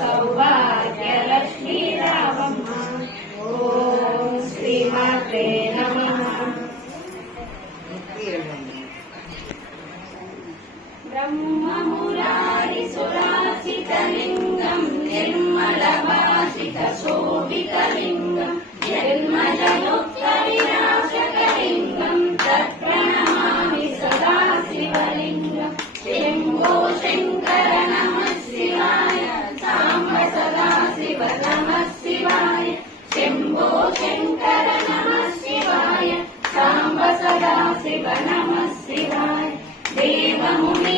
సౌభాగ్యలక్ష్మీ రావమ్మ. ఓం శ్రీమాత్రే నమః. బ్రహ్మమురారి సురాసితలింగం నిర్మలభాసిత శోభితలింగం జన్మజలుక్తవినాశకలింగం తత్ప్రణమామి సదా శివలింగం. శంభో శంకర నమః శివాయ, సాంబ సదా శివ నమః శివాయ. శంభో శంకర నమః శివాయ, సాంబ సదా శివ నమః శివాయ. దేవముని